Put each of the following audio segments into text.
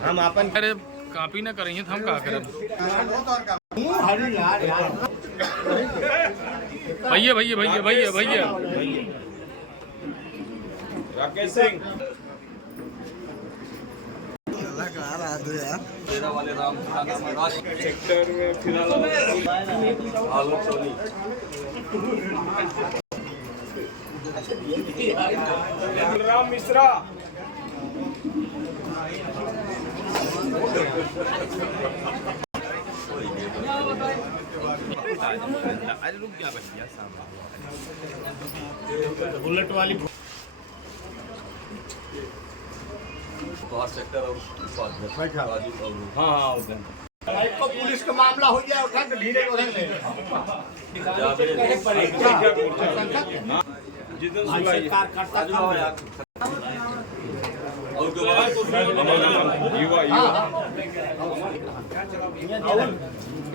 हम अपन अरे कापी ना करेंगे तो हम का करें। भैया भैया भैया भैया भैया राकेश सिंह तेरा वाले राम सेक्टर में फिलहाल आलोक सोनी राम मिश्रा अरे रुक जा भैया बुलेट वाली बाहर सेक्टर और हाँ को पुलिस का मामला हो गया उठा के ढीले उधर ले जितन सुलाई युवा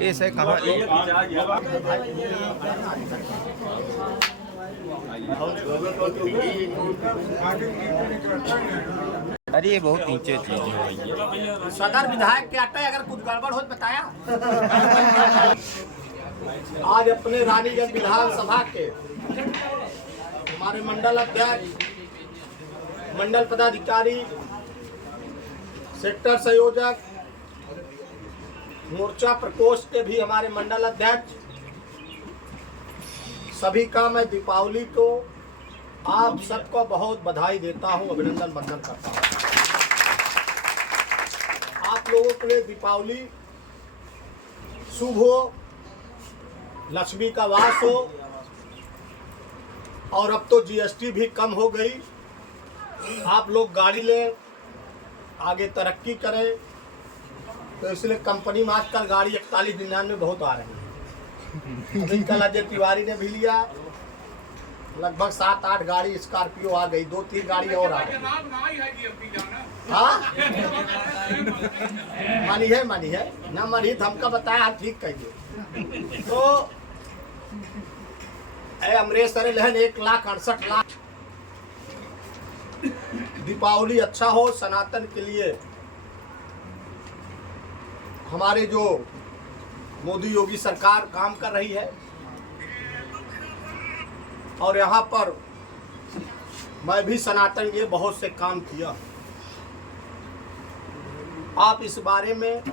ऐसे कहाँ अरे ये बहुत नीचे चीज है भैया। सदर विधायक के आटे अगर कुछ गड़बड़ हो तो बताया। आज अपने रानीगंज विधानसभा के हमारे मंडल अध्यक्ष, मंडल पदाधिकारी, सेक्टर संयोजक, मोर्चा प्रकोष्ठ के भी हमारे मंडल अध्यक्ष, सभी का मैं दीपावली को आप सबको बहुत बधाई देता हूं, अभिनंदन वंदन करता हूं। आप लोगों के लिए दीपावली शुभ हो, लक्ष्मी का वास हो, और अब तो जीएसटी भी कम हो गई। आप लोग गाड़ी लें, आगे तरक्की करें, तो इसलिए कंपनी में आजकल गाड़ी 4199 बहुत आ रही है। अभी कल अजय तिवारी ने भी लिया, लगभग 7-8 गाड़ी स्कॉर्पियो आ गई, 2-3 गाड़ी और आ गई। हाँ मानी है ना मानी तो हमका बताया, हम ठीक कहिए। तो अमरेश सर लहन 1,68,00,000 दीपावली अच्छा हो सनातन के लिए। हमारे जो मोदी योगी सरकार काम कर रही है, और यहाँ पर मैं भी सनातन के बहुत से काम किया। आप इस बारे में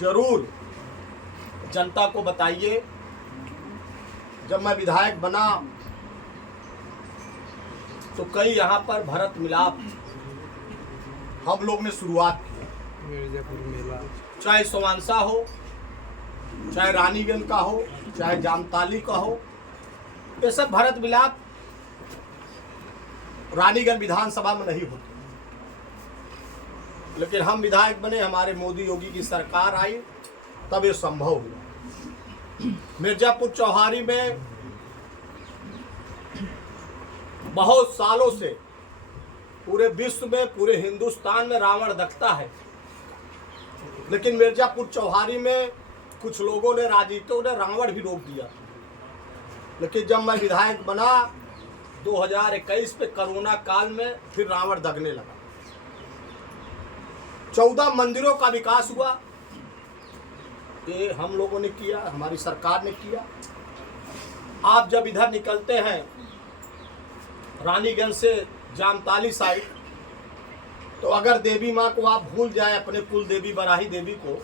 जरूर जनता को बताइए। जब मैं विधायक बना तो कई यहाँ पर भरत मिलाप हम लोग ने शुरुआत की। मिर्जापुर मेला, चाहे सोमानसा हो, चाहे रानीगंज का हो, चाहे जामताली का हो, ये सब भरत मिलाप रानीगंज विधानसभा में नहीं होते। लेकिन हम विधायक बने, हमारे मोदी योगी की सरकार आई, तब ये संभव हुआ। मिर्जापुर चौहारी में बहुत सालों से पूरे विश्व में, पूरे हिंदुस्तान में रावण दखता है, लेकिन मिर्जापुर चौहारी में कुछ लोगों ने, राजनीतियों ने रावण भी रोक दिया। लेकिन जब मैं विधायक बना 2021 में कोरोना काल में, फिर रावण दगने लगा। 14 मंदिरों का विकास हुआ, ये हम लोगों ने किया, हमारी सरकार ने किया। आप जब इधर निकलते हैं रानीगंज से जामताली साइड, तो अगर देवी माँ को आप भूल जाए, अपने कुल देवी बराही देवी को,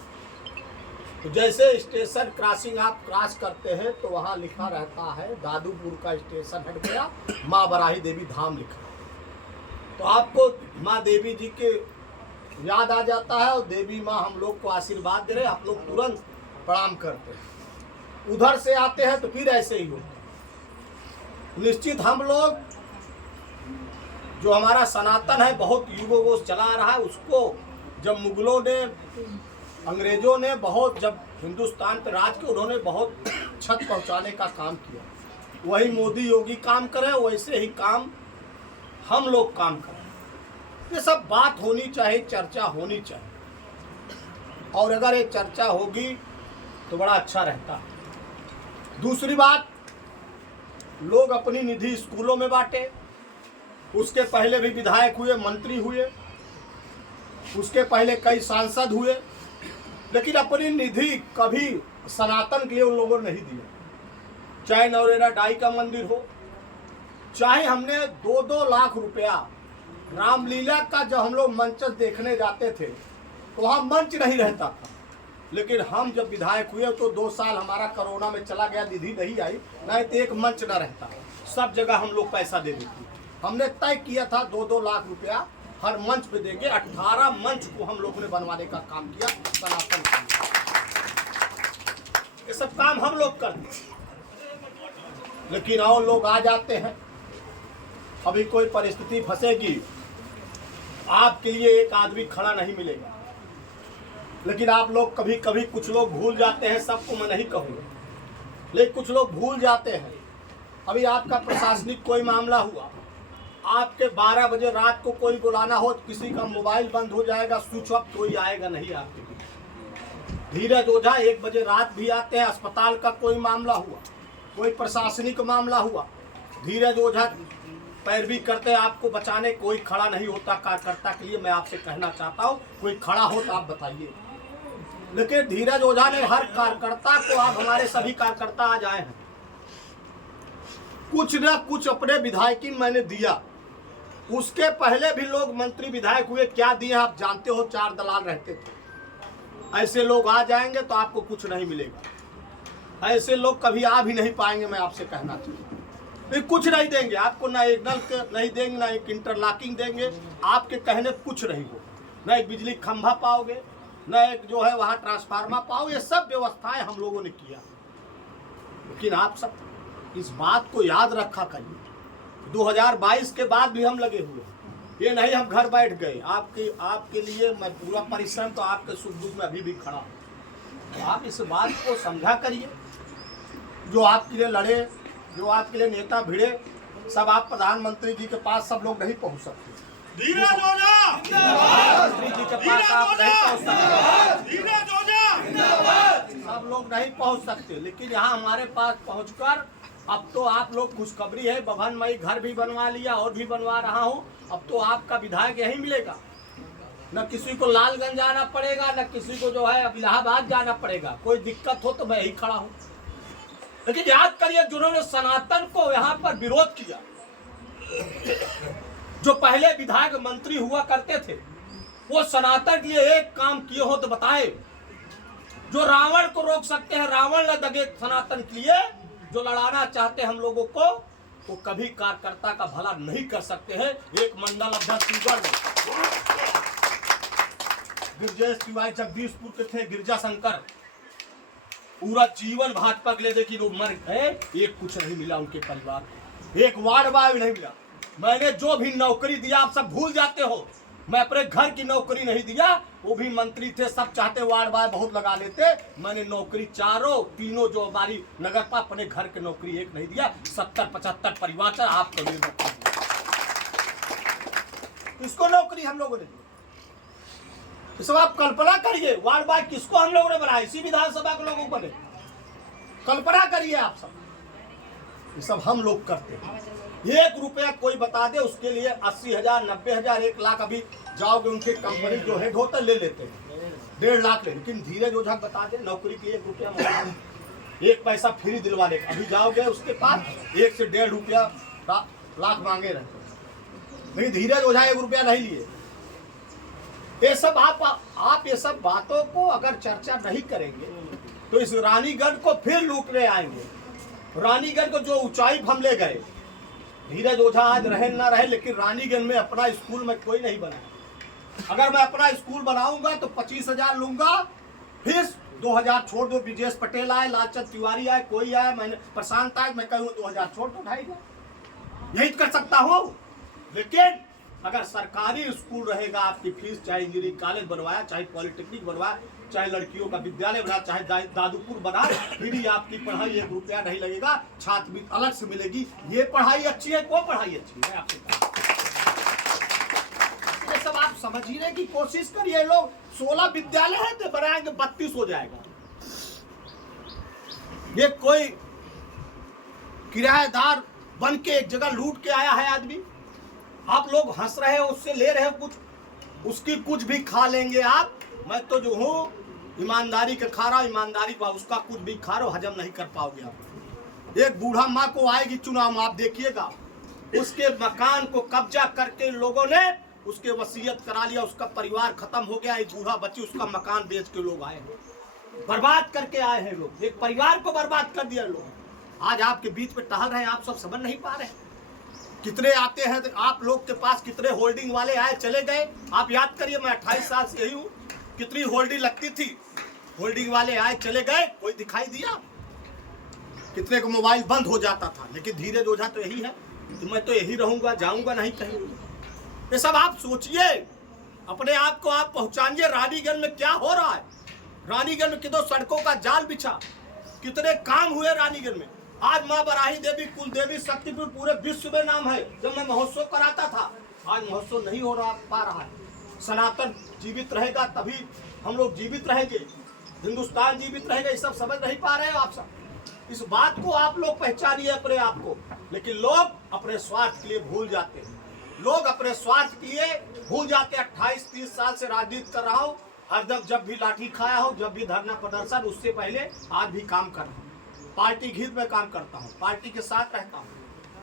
तो जैसे स्टेशन क्रॉसिंग आप क्रॉस करते हैं तो वहाँ लिखा रहता है, दादूपुर का स्टेशन हट गया, माँ बराही देवी धाम लिखा। तो आपको माँ देवी जी के याद आ जाता है, और देवी माँ हम लोग को आशीर्वाद दे रहे, आप लोग तुरंत प्रणाम करते हैं। उधर से आते हैं तो फिर ऐसे ही होता है। निश्चित हम लोग जो हमारा सनातन है बहुत युगों को चला आ रहा है, उसको जब मुगलों ने, अंग्रेजों ने बहुत जब हिंदुस्तान पर राज किया, उन्होंने बहुत छत पहुंचाने का काम किया। वही मोदी योगी काम करें, वैसे ही काम हम लोग काम करें। ये सब बात होनी चाहिए, चर्चा होनी चाहिए, और अगर ये चर्चा होगी तो बड़ा अच्छा रहता है। दूसरी बात, लोग अपनी निधि स्कूलों में बांटे, उसके पहले भी विधायक हुए, मंत्री हुए, उसके पहले कई सांसद हुए, लेकिन अपनी निधि कभी सनातन के लिए उन लोगों ने नहीं दिया। चाहे नवरेरा डाई का मंदिर हो, चाहे हमने 2-2 लाख रुपया रामलीला का जब हम लोग मंच देखने जाते थे तो वहाँ मंच नहीं रहता था, लेकिन हम जब विधायक हुए तो 2 साल हमारा कोरोना में चला गया, निधि नहीं आई, नहीं तो एक मंच न रहता, सब जगह हम लोग पैसा दे देते। हमने तय किया था 2-2 लाख रुपया हर मंच पे देंगे। 18 मंच को हम लोगों ने बनवाने का काम किया सनातन के लिए। ये सब काम हम लोग करते, लेकिन और लोग आ जाते हैं। अभी कोई परिस्थिति फंसेगी, आपके लिए एक आदमी खड़ा नहीं मिलेगा, लेकिन आप लोग कभी कभी कुछ लोग भूल जाते हैं, सबको मैं नहीं कहूँगा, लेकिन कुछ लोग भूल जाते हैं। अभी आपका प्रशासनिक कोई मामला हुआ, आपके 12 बजे रात को कोई बुलाना हो तो किसी का मोबाइल बंद हो जाएगा, स्विच ऑफ, कोई आएगा नहीं आपके बीच। धीरज ओझा 1 बजे रात भी आते हैं। अस्पताल का कोई मामला हुआ, कोई प्रशासनिक मामला हुआ, धीरज ओझा पैरवी करते हैं आपको बचाने, कोई खड़ा नहीं होता कार्यकर्ता के लिए। मैं आपसे कहना चाहता हूँ कोई खड़ा हो तो आप बताइए, लेकिन धीरज ओझा ने हर कार्यकर्ता को, आप हमारे सभी कार्यकर्ता आज आए हैं, कुछ ना कुछ अपने विधायकी मैंने दिया। उसके पहले भी लोग मंत्री विधायक हुए, क्या दिए आप जानते हो, 4 दलाल रहते थे। ऐसे लोग आ जाएंगे तो आपको कुछ नहीं मिलेगा, ऐसे लोग कभी आ भी नहीं पाएंगे। मैं आपसे कहना चाहिए कुछ नहीं देंगे आपको, ना एक नल नहीं देंगे, ना एक इंटरलॉकिंग देंगे, आपके कहने कुछ नहीं हो, ना एक बिजली खंभा पाओगे, ना एक जो है वहाँ ट्रांसफार्मर पाओ। ये सब व्यवस्थाएं हम लोगों ने किया, लेकिन आप सब इस बात को याद रखा करिए। 2022 के बाद भी हम लगे हुए, ये नहीं हम घर बैठ गए। आपके लिए मैं पूरा परिश्रम, तो आपके सुख दुख में अभी भी खड़ा हूँ। तो आप इस बात को समझा करिए, जो आपके लिए लड़े, जो आपके लिए नेता भिड़े, सब आप प्रधानमंत्री जी के पास सब लोग नहीं पहुँच सकते। प्रधानमंत्री जी के पास आप नहीं पहुँच सकते, सब लोग नहीं पहुँच सकते, लेकिन यहाँ हमारे पास पहुँचकर अब तो आप लोग खुशखबरी है, बभन मई घर भी बनवा लिया और भी बनवा रहा हूँ। अब तो आपका विधायक यहीं मिलेगा, न किसी को लालगंज जाना पड़ेगा, न किसी को जो है अब इलाहाबाद जाना पड़ेगा। कोई दिक्कत हो तो मैं यही खड़ा हूँ। लेकिन याद करिए, जिन्होंने सनातन को यहाँ पर विरोध किया, जो पहले विधायक मंत्री हुआ करते थे, वो सनातन के लिए एक काम किए हो तो बताए। जो रावण को रोक सकते हैं, रावण न दगे सनातन के लिए, जो लड़ाना चाहते हैं हम लोगों को, वो कभी कार्यकर्ता का भला नहीं कर सकते हैं। एक मंडल अध्यक्ष गिरजेश तिवारी जगदीशपुर के थे, गिरजा शंकर, पूरा जीवन भाजपा के लिए, देखिए वो मर गए, एक कुछ नहीं मिला उनके परिवार को, एक वार्ड बॉय भी नहीं मिला। मैंने जो भी नौकरी दिया, आप सब भूल जाते हो, मैं अपने घर की नौकरी नहीं दिया, वो भी मंत्री थे, सब चाहते वार्ड बॉय बहुत लगा लेते। मैंने नौकरी तीनों जो हमारी नगर पर, अपने घर की नौकरी एक नहीं दिया। 70-75 परिवार से आपको इसको नौकरी हम लोगों ने दी। सब आप कल्पना करिए, वार्ड बॉय किसको हम लोगों ने बनाया, इसी विधानसभा के लोगों को। कल्पना करिए आप सब, ये सब हम लोग करते हैं। 1 रुपया कोई बता दे, उसके लिए 80,000, 90,000, 1 लाख अभी जाओगे उनके कंपनी जो हेड होता ले लेते हैं, 1.5 लाख ले। लेकिन धीरज ओझा बता दे, नौकरी के 1 रुपया, 1 पैसा फ्री दिलवाने का, अभी जाओगे उसके पास 1 से 1.5 रुपया लाख मांगे रहते। नहीं, धीरज ओझा 1 रुपया नहीं लिए। ये सब आप ये सब बातों को अगर चर्चा नहीं करेंगे तो इस रानीगंज को फिर लूटने आएंगे। रानीगंज को जो ऊंचाई हम ले गए, धीरज ओझा आज रहे ना रहे, लेकिन रानीगंज में अपना स्कूल में कोई नहीं बनाया। अगर मैं अपना स्कूल बनाऊंगा तो 25,000 लूंगा, फिर 2,000 छोड़ दो, ब्रिजेश पटेल आए, लालचंद तिवारी आए, कोई आए, मैंने प्रशांत आए, मैं कहूँ 2,000 छोड़ दो, 2,500, यही कर सकता हूँ। लेकिन अगर सरकारी स्कूल रहेगा, आपकी फीस, चाहे इंजीनियरिंग कॉलेज बनवाया, चाहे पॉलिटेक्निक बनवाया, चाहे लड़कियों का विद्यालय बनाया, चाहे दादूपुर बना, फिर ही आपकी पढ़ाई 1 रुपया नहीं लगेगा, छात्रवृत्ति अलग से मिलेगी। ये पढ़ाई अच्छी है, वो पढ़ाई अच्छी है, आपसे ये सब आप समझने की कोशिश करिए। लोग 16 विद्यालय है तो बनाएंगे, 32 हो जाएगा। ये कोई किराएदार बन के एक जगह लूट के आया है आदमी? आप लोग हंस रहे हो, उससे ले रहे हो कुछ, उसकी कुछ भी खा लेंगे आप। मैं तो जो हूँ ईमानदारी के खा रहा हूँ, ईमानदारी का उसका कुछ भी खा रहे हो, हजम नहीं कर पाओगे आप। एक बूढ़ा माँ को आएगी चुनाव में, आप देखिएगा, उसके मकान को कब्जा करके लोगों ने उसके वसीयत करा लिया, उसका परिवार खत्म हो गया। एक बूढ़ा बच्ची, उसका मकान बेच के लोग आए हैं, बर्बाद करके आए हैं लोग, एक परिवार को बर्बाद कर दिया लोग। आज आपके बीच में टहल रहे हैं, आप सब समझ नहीं पा रहे। कितने आते हैं तो आप लोग के पास, कितने होल्डिंग वाले आए चले गए। आप याद करिए, मैं 28 साल से यही हूँ, कितनी होल्डिंग लगती थी, होल्डिंग वाले आए चले गए, कोई दिखाई दिया। कितने को मोबाइल बंद हो जाता था। लेकिन धीरज ओझा तो यही है कि मैं तो यही रहूंगा, जाऊंगा नहीं कहीं। ये सब आप सोचिए, अपने आप को आप पहचानिए। रानीगंज में क्या हो रहा है, रानीगंज में कितनों सड़कों का जाल बिछा, कितने काम हुए रानीगंज में। आज माँ बराही देवी, कुल देवी, शक्तिपीठ पूरे विश्व में नाम है। जब मैं महोत्सव कराता था, आज महोत्सव नहीं हो पा रहा है। सनातन जीवित रहेगा तभी हम लोग जीवित रहेंगे, हिंदुस्तान जीवित रहेगा। ये सब समझ नहीं पा रहे हो आप सब। इस बात को आप लोग पहचानिए अपने आप को। लेकिन लोग अपने स्वार्थ के लिए भूल जाते हैं, लोग अपने स्वार्थ के लिए भूल जाते हैं। 28-30 साल से राजनीति कर रहा हूँ, हरदम जब भी लाठी खाया हूँ, जब भी धरना प्रदर्शन, उससे पहले आज भी काम कर रहा हूँ। पार्टी हित में काम करता हूँ, पार्टी के साथ रहता हूँ।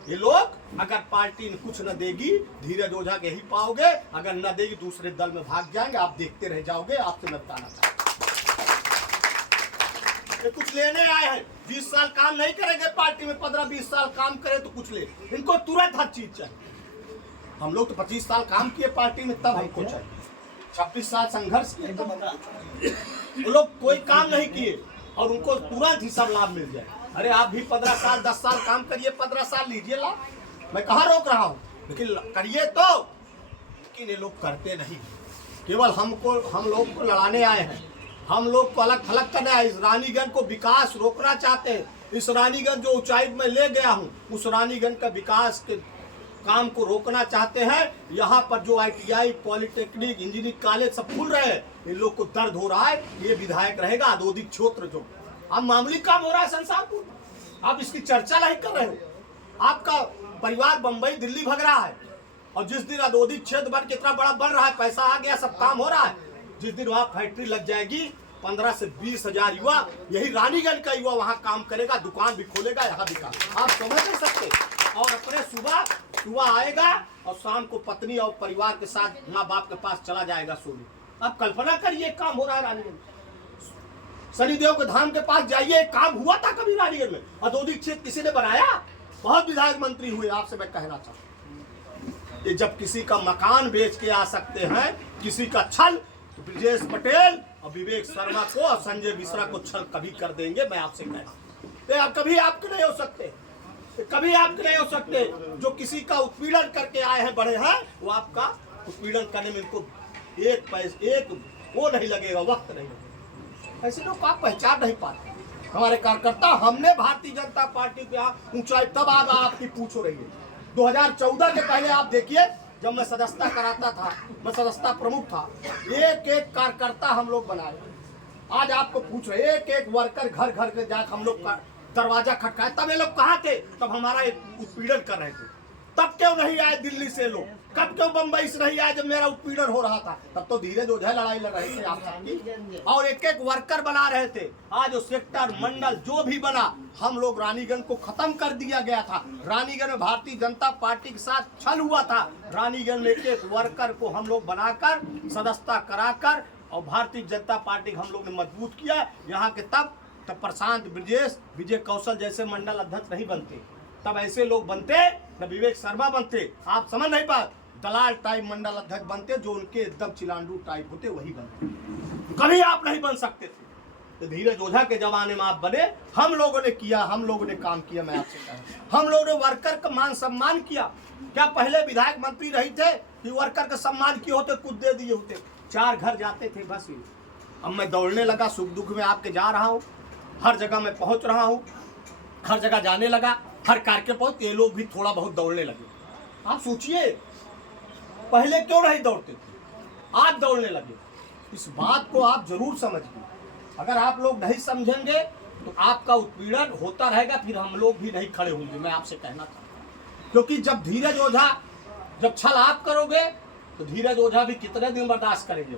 ये लोग अगर पार्टी कुछ न देगी, धीरज ओझा के ही पाओगे, अगर न देगी दूसरे दल में भाग जाएंगे, आप देखते रह जाओगे। आपसे मैं बताना चाहता हूँ, ये कुछ लेने आए हैं। 20 साल काम नहीं करेंगे पार्टी में, 15-20 साल काम करे तो कुछ ले, इनको तुरंत हर चीज चाहिए। हम लोग तो 25 साल काम किए पार्टी में, तब हमको चाहिए। 26 साल संघर्ष किए, वो लोग कोई काम नहीं किए और उनको तुरंत ही सब लाभ मिल जाए। अरे आप भी 15 साल 10 साल काम करिए, 15 साल लीजिए लाभ। मैं कहाँ रोक रहा हूँ, लेकिन करिए तो। लेकिन ये लोग करते नहीं, केवल हम लोग को लड़ाने आए हैं, हम लोग को अलग थलग करना है। इस रानीगंज को विकास रोकना चाहते हैं। इस रानीगंज जो ऊंचाई में ले गया हूँ, उस रानीगंज का विकास के काम को रोकना चाहते हैं। यहाँ पर जो ITI, पॉलिटेक्निक, इंजीनियरिंग कॉलेज सब खुल रहे हैं, इन लोग को दर्द हो रहा है। ये विधायक रहेगा अधोदिक क्षेत्र, जो अब मामूली काम हो रहा है संसारपुर, आप इसकी चर्चा नहीं कर रहे हो। आपका परिवार बंबई दिल्ली भग रहा है, और जिस दिन अधोदिक क्षेत्र बन के इतना बड़ा बन रहा है, पैसा आ गया, सब काम हो रहा है, जिस दिन वहाँ फैक्ट्री लग जाएगी, 15 से 20 हजार युवा, यही रानीगंज का युवा वहाँ काम करेगा, दुकान भी खोलेगा, यहाँ भी काम। आप समझ नहीं सकते। और अपने सुबह आएगा और शाम को पत्नी और परिवार के साथ माँ बाप के पास चला जाएगा सोने। आप कल्पना करिए, काम हो रहा है रानीगंज। शनिदेव के धाम के पास जाइए, काम हुआ था कभी रानीगंज में? औद्योगिक क्षेत्र किसी ने बनाया? बहुत विधायक मंत्री हुए। आपसे मैं कहना चाहता हूँ, ये जब किसी का मकान बेच के आ सकते हैं, किसी का छल, तो ब्रजेश पटेल और विवेक शर्मा को और संजय मिश्रा को छल कभी कर देंगे। मैं आपसे कह रहा हूँ, कभी आपके नहीं हो सकते, कभी आपके नहीं हो सकते। जो किसी का उत्पीड़न करके आए हैं, बड़े हैं, वो आपका उत्पीड़न करने में इनको एक वो नहीं लगेगा, वक्त नहीं लगेगा। ऐसे लोग आप पहचान नहीं पाते। हमारे कार्यकर्ता, हमने भारतीय जनता पार्टी पे ऊंचाई तब आपकी पूछ हो रही है। 2014 के पहले आप देखिए, जब मैं सदस्यता कराता था, मैं सदस्यता प्रमुख था, एक एक कार्यकर्ता हम लोग बनाए। आज आपको पूछ रहे, एक एक वर्कर घर घर के जाकर हम लोग का दरवाजा खटकाए। तब ये लोग कहाँ थे? तब हमारा उत्पीड़न कर रहे थे। तब क्यों नहीं आए दिल्ली से लोग? कब क्यों बंबई से नहीं आए जब मेरा उत्पीड़न हो रहा था? तब तो धीरज ओझा लड़ाई लड़ रहे थे आप सबकी, और एक एक वर्कर बना रहे थे। आज वो सेक्टर, मंडल जो भी बना, हम लोग रानीगंज को खत्म कर दिया गया था। रानीगंज में भारतीय जनता पार्टी के साथ छल हुआ था। रानीगंज में एक एक वर्कर को हम लोग बनाकर, सदस्यता कराकर, और भारतीय जनता पार्टी को हम लोग ने मजबूत किया। यहाँ के तब प्रशांत, ब्रजेश, विजय कौशल जैसे मंडल अध्यक्ष नहीं बनते, तब ऐसे लोग बनते, न विवेक शर्मा बनते। आप समझ नहीं पाते। दलाल टाइप मंडल अध्यक्ष बनते, जो उनके एकदम चिलांडू टाइप होते, वही बनते। कभी आप नहीं बन सकते थे। तो धीरज ओझा के जमाने में आप बने। हम लोगों ने किया, हम लोगों ने काम किया। मैं आपसे कह रहा हूं, हम लोगों ने वर्कर का मान सम्मान किया। क्या पहले विधायक मंत्री रही थे कि वर्कर का सम्मान किए होते, कुछ दे दिए होते? 4 घर जाते थे बस। अब मैं दौड़ने लगा, सुख दुख में आपके जा रहा हूँ, हर जगह मैं पहुँच रहा हूँ, हर जगह जाने लगा, हर कार्यक्रम पहुँच। ये लोग भी थोड़ा बहुत दौड़ने लगे। आप सोचिए, पहले क्यों नहीं दौड़ते थे, आज दौड़ने लगे। इस बात को आप जरूर समझिए। अगर आप लोग नहीं समझेंगे तो आपका उत्पीड़न होता रहेगा, फिर हम लोग भी नहीं खड़े होंगे। मैं आपसे कहना चाहता हूँ, क्योंकि जब धीरज ओझा जब छल आप करोगे तो धीरज ओझा भी कितने दिन बर्दाश्त करेंगे।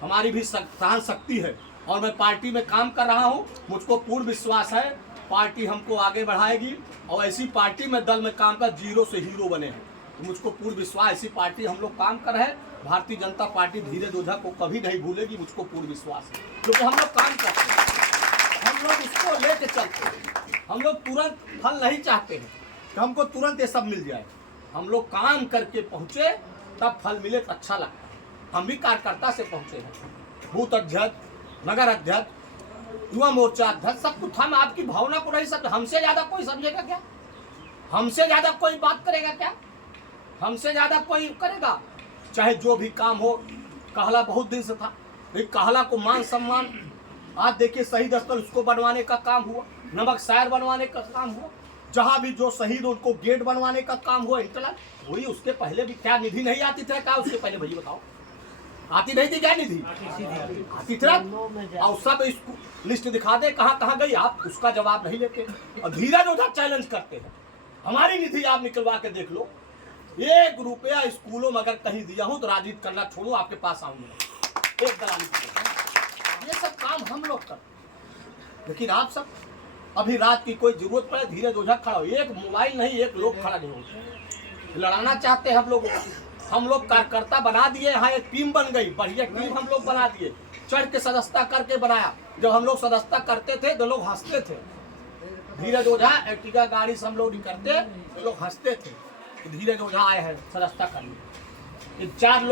हमारी भी सहन शक्ति है और मैं पार्टी में काम कर रहा हूँ, मुझको पूर्ण विश्वास है पार्टी हमको आगे बढ़ाएगी और ऐसी पार्टी में दल में काम कर जीरो से हीरो बने हैं। तो मुझको पूर्ण विश्वास, ऐसी पार्टी हम लोग काम कर रहे हैं। भारतीय जनता पार्टी धीरज ओझा को कभी नहीं भूलेगी, मुझको पूर्ण विश्वास है, क्योंकि हम लोग काम करते हैं, हम लोग उसको लेके चलते हैं। हम लोग तुरंत फल नहीं चाहते हैं कि हमको तुरंत ये सब मिल जाए। हम लोग काम करके पहुँचे तब फल मिले तो अच्छा लगता है। हम भी कार्यकर्ता से पहुँचे हैं, बूथ अध्यक्ष, नगर अध्यक्ष, युवा मोर्चा अध्यक्ष, सब कुछ हम आपकी भावना को नहीं समझे। हमसे ज्यादा कोई समझेगा क्या? हमसे ज्यादा कोई बात करेगा क्या? हमसे ज्यादा कोई करेगा? चाहे जो भी काम हो, कहला बहुत दिन से था, लेकिन कहला को मान सम्मान आज देखिए शहीद स्थल उसको बनवाने का काम हुआ, नमक शायर बनवाने का काम हुआ, जहाँ भी जो शहीद उनको गेट बनवाने का काम हुआ, इंटरनल वही। उसके पहले भी क्या निधि नहीं आती थी क्या? उसके पहले भैया बताओ, आती नहीं थी क्या निधि? आती थी। और सब इसको लिस्ट दिखा दे कहाँ कहाँ गई, आप उसका जवाब नहीं लेते। और धीरज ओझा चैलेंज करते हैं, हमारी निधि आप निकलवा के देख लो, 1 रुपया स्कूलों में अगर कहीं दिया हूँ तो राजनीति करना छोड़ो, आपके पास आऊंगा। एक दलाली, ये सब काम हम लोग करते। लेकिन आप सब अभी रात की कोई जरूरत पड़े धीरज ओझा खड़ा हो, एक मोबाइल नहीं, एक लोग खड़ा नहीं होते। लड़ाना चाहते हैं हम लोग, हम लोग कार्यकर्ता बना दिए, यहाँ एक टीम बन गई, बढ़िया टीम हम लोग बना दिए, चढ़ के सदस्यता करके बनाया। जब हम लोग सदस्यता करते थे तो लोग हंसते थे। धीरज ओझा एक्टिवा गाड़ी से हम लोग निकलते तो लोग हंसते थे, धीरज ओझा आए हैं सदस्यता करने। 4 लोग